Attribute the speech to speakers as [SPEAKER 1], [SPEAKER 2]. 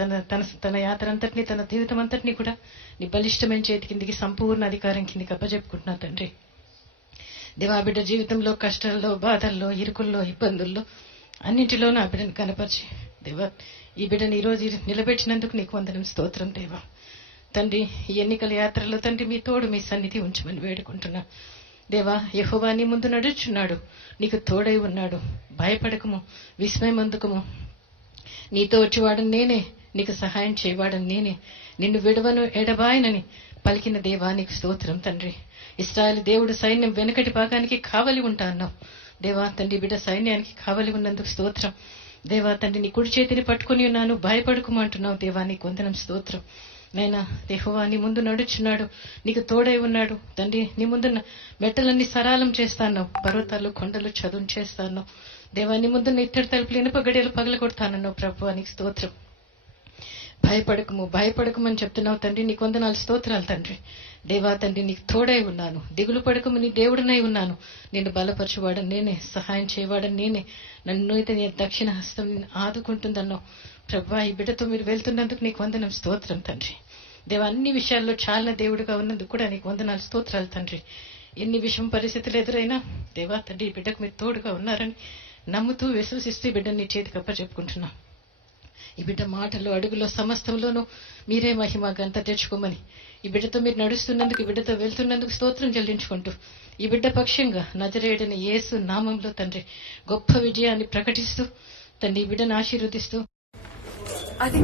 [SPEAKER 1] తన తన తన యాత్ర అంతటిని తన జీవితం అంతటిని కూడా నీ బలిష్టమైన చేతి కిందికి సంపూర్ణ అధికారం కిందికి అప్పజెప్పుకుంటున్నా తండ్రి. దేవా బిడ్డ జీవితంలో కష్టాల్లో బాధల్లో ఇరుకుల్లో ఇబ్బందుల్లో అన్నింటిలో నా బిడ్డను కనపరిచి దేవా ఈ బిడ్డను ఈ రోజు నిలబెట్టినందుకు నీకు వందనం స్తోత్రం దేవా. తండ్రి ఈ ఎన్నికల యాత్రలో తండ్రి మీ తోడు మీ సన్నిధి ఉంచమని వేడుకుంటున్నా. దేవా యహోవా నీ ముందు నడుచున్నాడు నీకు తోడై ఉన్నాడు. భయపడకము విస్మయమందుకము. నీతో వచ్చేవాడు నేనే నీకు సహాయం చేయవాడని నేనే. నిన్ను విడవను ఎడబాయనని పలికిన దేవా నీకు స్తోత్రం తండ్రి. ఇస్రాయల్ దేవుడు సైన్యం వెనుకటి భాగానికి కావలి ఉంటా అన్నావు దేవా తండ్రి బిడ్డ సైన్యానికి కావలి ఉన్నందుకు స్తోత్రం. దేవా తండ్రి నీ కుడి చేతిని పట్టుకుని ఉన్నాను. భయపడుకోమంటున్నావు దేవా నీకు వందనం స్తోత్రం. నైనా దేహువా నీ ముందు నడుచున్నాడు. నీకు తోడై ఉన్నాడు. తండ్రి నీ ముందున్న మెట్టలన్నీ సరాలం చేస్తాను. పర్వతాలు కొండలు చదువు చేస్తాను. దేవా నీ ముందున్న ఇత్తడి తలుపులు ఇనుప గడియలు పగలగొడతానన్నావు. ప్రభు నీకు స్తోత్రం. భయపడకము భయపడకమని చెప్తున్నావు తండ్రి. నీకు వందనాలు స్తోత్రాలు తండ్రి. దేవా తండ్రి నీకు తోడై ఉన్నాను. దిగులు పడకము నీ దేవుడినై ఉన్నాను. నేను బలపరచువాడని నేనే సహాయం చేయవాడని నేనే. నన్ను అయితే నీ దక్షిణ హస్తం నిన్ను ఆదుకుంటుందన్నావు. ప్రభా ఈ బిడ్డతో మీరు వెళ్తున్నందుకు నీకు వందనం స్తోత్రం తండ్రి. దేవా అన్ని విషయాల్లో చాలా దేవుడిగా ఉన్నందుకు కూడా నీకు వందనాలు స్తోత్రాలు తండ్రి. ఎన్ని విషయం పరిస్థితులు ఎదురైనా దేవా తండ్రి ఈ బిడ్డకు మీరు తోడుగా ఉన్నారని నమ్ముతూ విశ్వసిస్తూ బిడ్డని నీ చేతికి ఈ బిడ్డ మాటలు అడుగులో సమస్తంలోనూ మీరే మహిమ గంత తెచ్చుకోమని ఈ బిడ్డతో మీరు నడుస్తున్నందుకు ఈ బిడ్డతో వెళ్తున్నందుకు స్తోత్రం చెల్లించుకుంటూ ఈ బిడ్డ పక్షంగా నజరేయడని యేసు నామంలో తండ్రి గొప్ప విజయాన్ని ప్రకటిస్తూ తండ్రి ఈ బిడ్డను ఆశీర్వదిస్తూ
[SPEAKER 2] అది